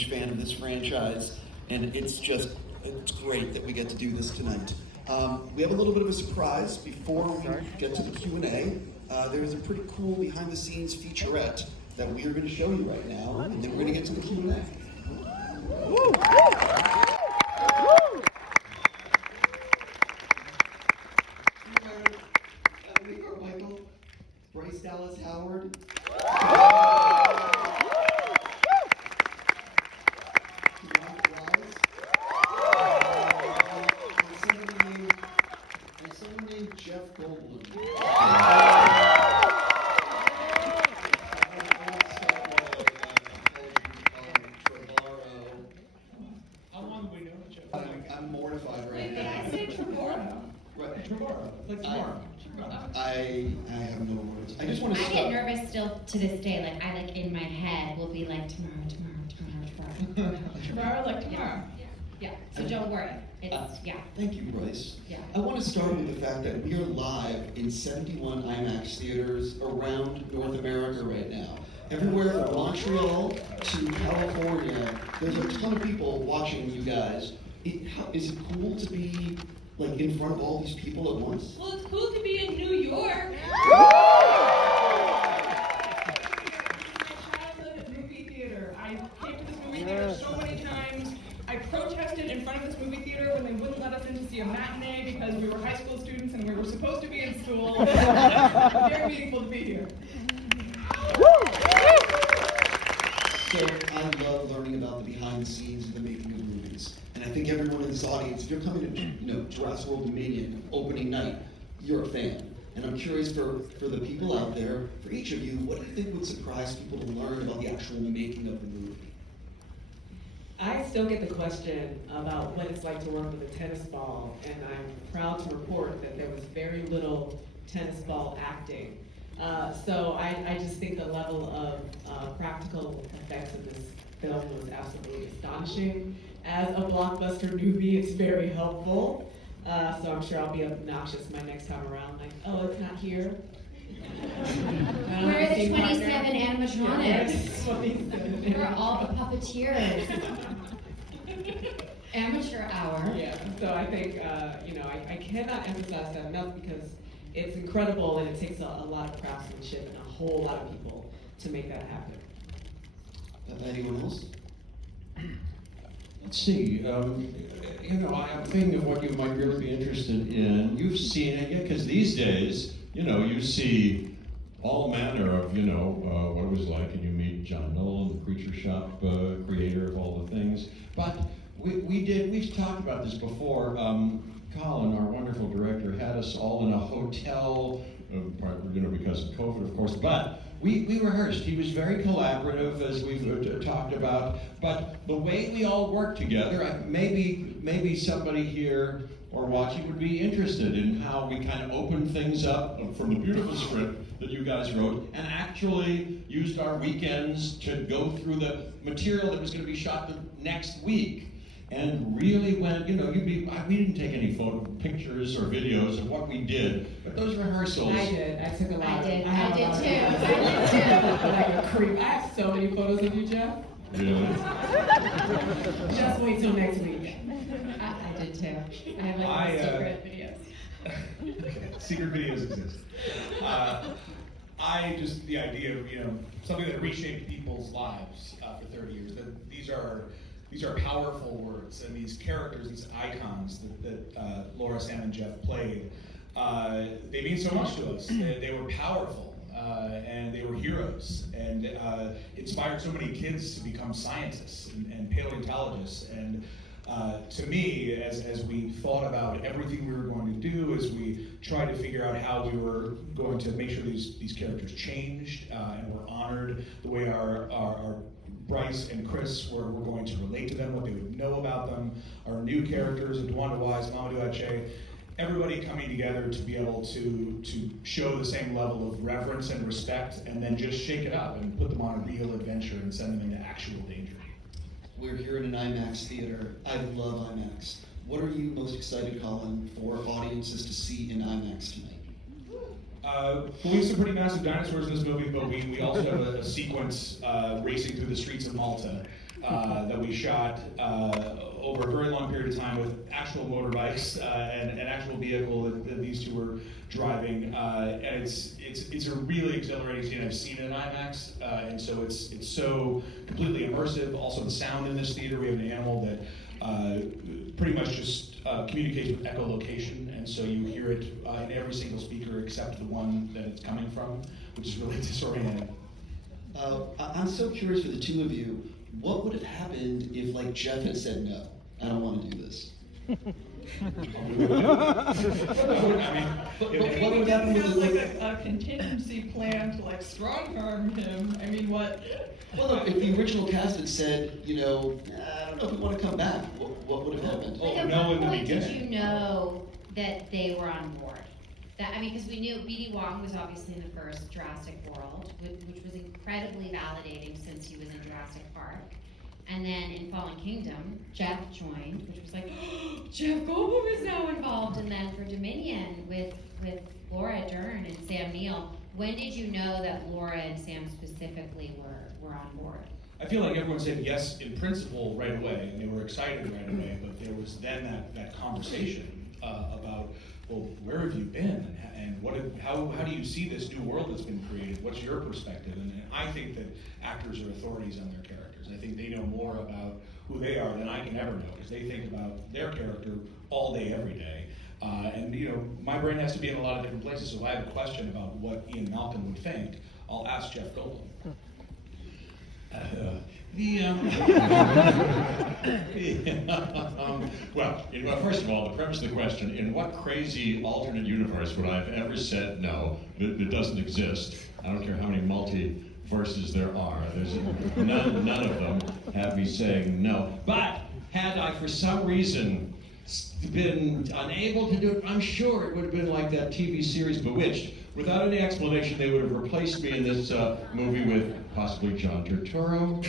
huge fan of this franchise, and it's great that we get to do this tonight. We have a little bit of a surprise before we get to the Q&A. There's a pretty cool behind-the-scenes featurette that we are going to show you right now, and then we're going to get to the Q&A. Michael, Bryce Dallas Howard. And someone named Jeff Goldblum. I'm mortified right now. I say tomorrow. Right. Tomorrow. Like tomorrow. I have no words. I just want to I get nervous still to this day. Like I in my head will be like tomorrow. Tomorrow, like tomorrow. Yeah. So don't worry. It's Thank you, Bryce. Yeah. I want to start with the fact that we are live in 71 IMAX theaters around North America right now. Everywhere from Montreal to California, there's a ton of people watching you guys. Is it cool to be like in front of all these people at once? Well, it's cool to be in New York. Movie theater. I came to this movie theater so many times. I protested in front of this movie theater when they wouldn't let us in to see a matinee because we were high school students and we were supposed to be in school. Very meaningful to be here. So I love learning about the behind the scenes of the making of movies. And I think everyone in this audience, if you're coming to Jurassic World Dominion opening night, you're a fan. And I'm curious for the people out there, for each of you, what do you think would surprise people to learn about the actual making of the movie? I still get the question about what it's like to work with a tennis ball, and I'm proud to report that there was very little tennis ball acting. So I just think the level of practical effects of this film was absolutely astonishing. As a blockbuster newbie, it's very helpful. So I'm sure I'll be obnoxious my next time around, like, oh, it's not here. Where are the 27 animatronics? We're all the puppeteers. Amateur hour. Yeah, so I think, I cannot emphasize that enough because it's incredible and it takes a lot of craftsmanship and a whole lot of people to make that happen. Anyone else? Let's see. I'm thinking of what you might really be interested in. You've seen it, because these days, you see all manner of, what it was like, and you meet John Nolan, the Creature Shop creator of all the things. But we've talked about this before. Colin, our wonderful director, had us all in a hotel, because of COVID, of course, but we rehearsed. He was very collaborative, as we've talked about, but the way we all worked together, maybe somebody here or watching would be interested in how we kind of opened things up from the beautiful script that you guys wrote and actually used our weekends to go through the material that was going to be shot the next week. And really went, we didn't take any pictures or videos of what we did, but those rehearsals. I did. I took a lot. I did too. Like a creep. I have so many photos of you, Jeff. Really? Just wait till next week. I did too. I have like secret videos. Secret videos exist. The idea of, something that reshaped people's lives for 30 years, that these are powerful words, and these characters, these icons that Laura, Sam, and Jeff played, they mean so much to us. They were powerful, and they were heroes, and inspired so many kids to become scientists and paleontologists. And to me, as we thought about everything we were going to do, as we tried to figure out how we were going to make sure these characters changed and were honored, the way our Bryce and Chris were going to relate to them, what they would know about them, our new characters, Dwanda Wise, Mamadou Ache, everybody coming together to be able to show the same level of reverence and respect, and then just shake it up and put them on a real adventure and send them into actual danger. We're here in an IMAX theater. I love IMAX. What are you most excited, Colin, for audiences to see in IMAX tonight? We have some pretty massive dinosaurs in this movie, but we also have a sequence racing through the streets of Malta that we shot over a very long period of time with actual motorbikes and an actual vehicle that these two were driving, and it's a really exhilarating scene. I've seen it in IMAX, and so it's so completely immersive. Also, the sound in this theater, we have an animal that pretty much just communicates with echolocation, and so you hear it in every single speaker except the one that it's coming from, which is really disorienting. I'm so curious for the two of you, what would have happened if, like, Jeff had said, no, I don't want to do this? I mean, But Maybe what would happen with sounds the, like a contingency plan to like strong arm him. I mean, what? well, look, if the original cast had said, you know, I don't know if we want to come back, what would have happened? Oh, Like, at no, what in the point did beginning. you know that they were on board? That, I mean, because we knew B.D. Wong was obviously in the first Jurassic World, which was incredibly validating since he was in Jurassic Park. And then in Fallen Kingdom, Jeff joined, which was like, Jeff Goldblum is now involved. And then for Dominion with Laura Dern and Sam Neill, when did you know that Laura and Sam specifically were on board? I feel like everyone said yes in principle right away, and they were excited right away, but there was then that conversation about, well, where have you been, and how do you see this new world that's been created? What's your perspective? And I think that actors are authorities on their characters. I think they know more about who they are than I can ever know, because they think about their character all day, every day. And you know, my brain has to be in a lot of different places, so if I have a question about what Ian Malcolm would think, I'll ask Jeff Goldblum. Well, first of all, the premise of the question, in what crazy alternate universe would I have ever said no that doesn't exist? I don't care how many multiverses there are. There's none of them have me saying no. But had I, for some reason, been unable to do it, I'm sure it would have been like that TV series Bewitched. Without any explanation, they would have replaced me in this movie with possibly John Turturro,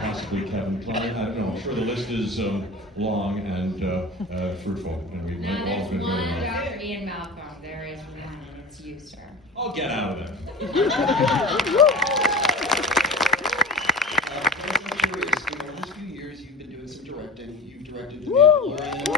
possibly Kevin Kline. I don't know. I'm sure the list is long and fruitful, and we No, might all there's been one very well. Dr. Ian Malcolm. There is one, and it's you, sir. I'll get out of there. I'm curious, in the last few years, you've been doing some directing. You've directed The Mandalorian.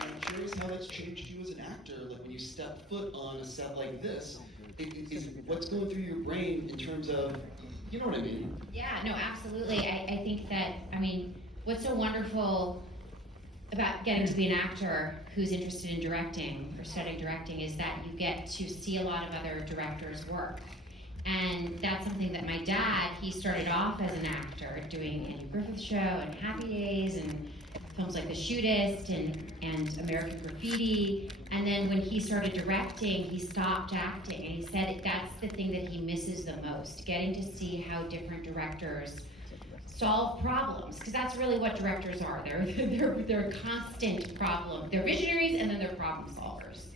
I'm curious how that's changed you as an actor. Like when you step foot on a set like this, is what's going through your brain in terms of, you know what I mean? Yeah, no, absolutely. I think that, I mean, what's so wonderful about getting to be an actor who's interested in directing or studying directing is that you get to see a lot of other directors' work. And that's something that my dad, he started off as an actor doing Andy Griffith Show and Happy Days and films like The Shootist and American Graffiti. And then when he started directing, he stopped acting. And he said that's the thing that he misses the most, getting to see how different directors solve problems, because that's really what directors are. They're a constant problem. They're visionaries and then they're problem solvers.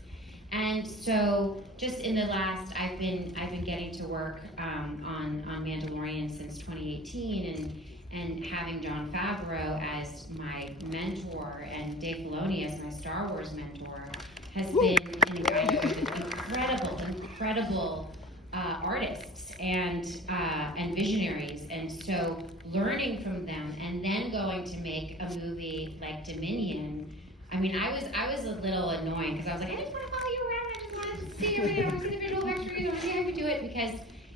And so, just in the last, I've been getting to work on Mandalorian since 2018, and having Jon Favreau as my mentor and Dave Filoni as my Star Wars mentor has been incredible artists and visionaries, and so learning from them and then going to make a movie like Dominion. I mean, I was a little annoying because I was like, I just want to follow you around. I just wanted to see everything. I want to see the visual vectors. I want to see how you do it, because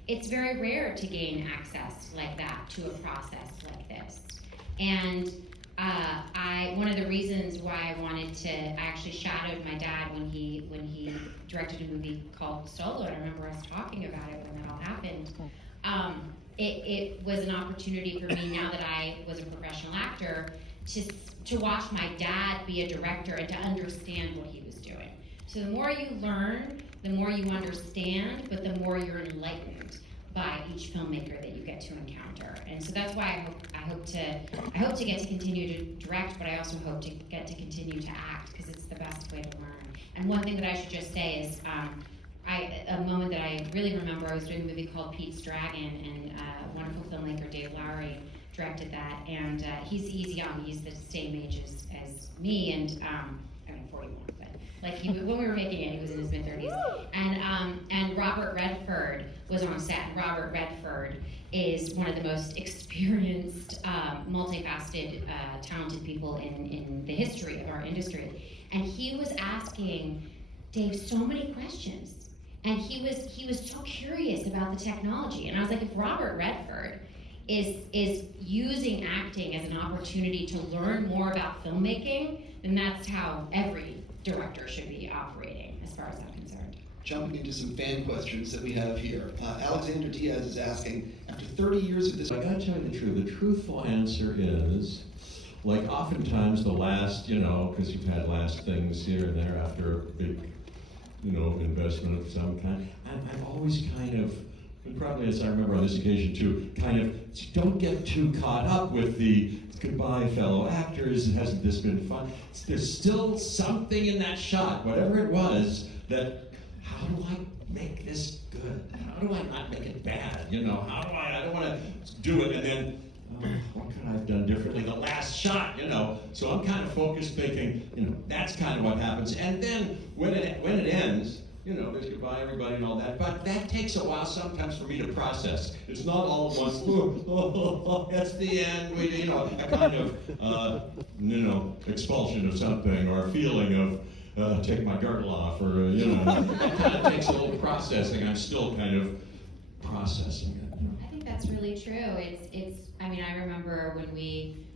it's very rare to gain access like that to a process like this. And one of the reasons why I actually shadowed my dad when he directed a movie called Solo, and I remember us talking about it when that all happened. It was an opportunity for me, now that I was a professional actor, to watch my dad be a director and to understand what he was doing. So the more you learn, the more you understand, but the more you're enlightened by each filmmaker that you get to encounter. And so that's why I hope to get to continue to direct, but I also hope to get to continue to act, because it's the best way to learn. And one thing that I should just say is, a moment that I really remember, I was doing a movie called Pete's Dragon, and wonderful filmmaker Dave Lowery directed that, and he's young, he's the same age as me, and I mean 41, but Like when we were making it, he was in his mid-30s. And Robert Redford was on set. Robert Redford is one of the most experienced, multifaceted, talented people in the history of our industry. And he was asking Dave so many questions. And he was so curious about the technology. And I was like, if Robert Redford is using acting as an opportunity to learn more about filmmaking, then that's how every director should be operating, as far as I'm concerned. Jumping into some fan questions that we have here. Alexander Diaz is asking, after 30 years of this... I gotta tell you the truth. The truthful answer is, like oftentimes the last, because you've had last things here and there after a big, investment of some kind, I'm always kind of, and probably as I remember on this occasion too, kind of don't get too caught up with the goodbye fellow actors, hasn't this been fun? There's still something in that shot, whatever it was, that how do I make this good? How do I not make it bad? How do I don't want to do it and then, what could I have done differently the last shot, So I'm kind of focused thinking, that's kind of what happens. And then when it ends, there's goodbye everybody and all that, but that takes a while sometimes for me to process. It's not all at once, that's the end, a kind of, expulsion of something or a feeling of take my girdle off or, it kind of takes a little processing. I'm still kind of processing it. I think that's really true. I remember when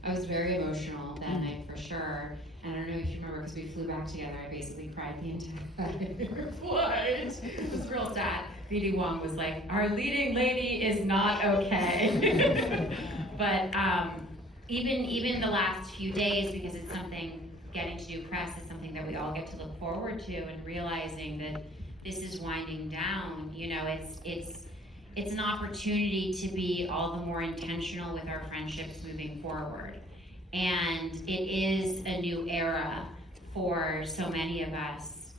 I was very emotional that night for sure. And I don't know if you remember, because we flew back together, I basically cried the entire flight. It was real sad. BD Wong was like, our leading lady is not okay. But even the last few days, because it's something, getting to do press is something that we all get to look forward to, and realizing that this is winding down, it's an opportunity to be all the more intentional with our friendships moving forward. And it is a new era for so many of us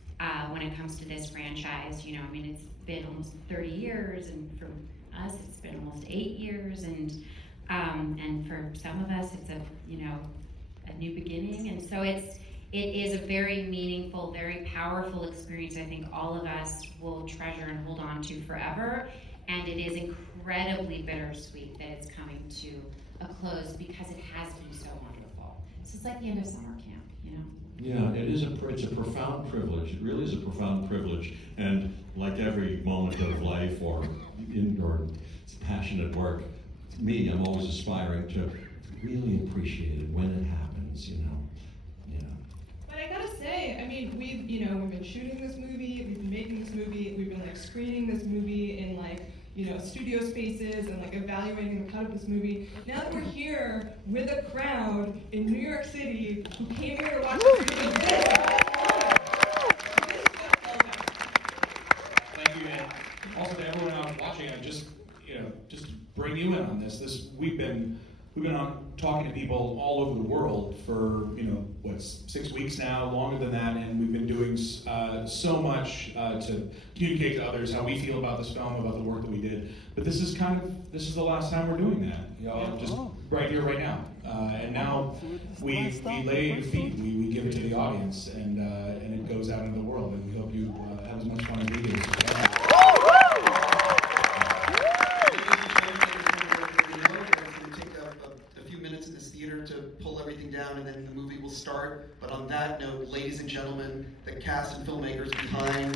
when it comes to this franchise. It's been almost 30 years, and for us, it's been almost 8 years, and for some of us, it's a new beginning. And so it is a very meaningful, very powerful experience. I think all of us will treasure and hold on to forever. And it is incredibly bittersweet that it's coming to a close, because it has been so wonderful. So it's like the end of summer camp, Yeah, it's a profound privilege. It really is a profound privilege. And like every moment of life or passionate work, me, I'm always aspiring to really appreciate it when it happens, Yeah. But I gotta say, we've been shooting this movie, we've been making this movie, we've been screening this movie in studio spaces and evaluating the cut of this movie. Now that we're here with a crowd in New York City who came here to watch the movie, Thank you, and also to everyone out watching, I just to bring you in on this. We've been on talking to people all over the world for 6 weeks now, longer than that, and we've been doing so much to communicate to others how we feel about this film, about the work that we did. But this is the last time we're doing that, just right here, right now. And now we lay at your feet, we give it to the audience, and it goes out into the world. And we hope you have as much fun as we do. In this theater to pull everything down, and then the movie will start. But on that note, ladies and gentlemen, the cast and filmmakers behind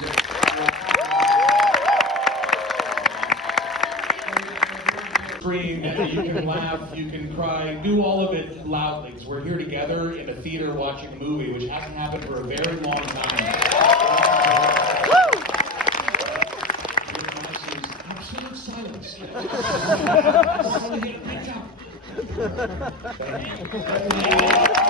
Scream, you can laugh, you can cry, do all of it loudly, because we're here together in a theater watching a movie, which hasn't happened for a very long time. Absolute silence. Great job. Thank you.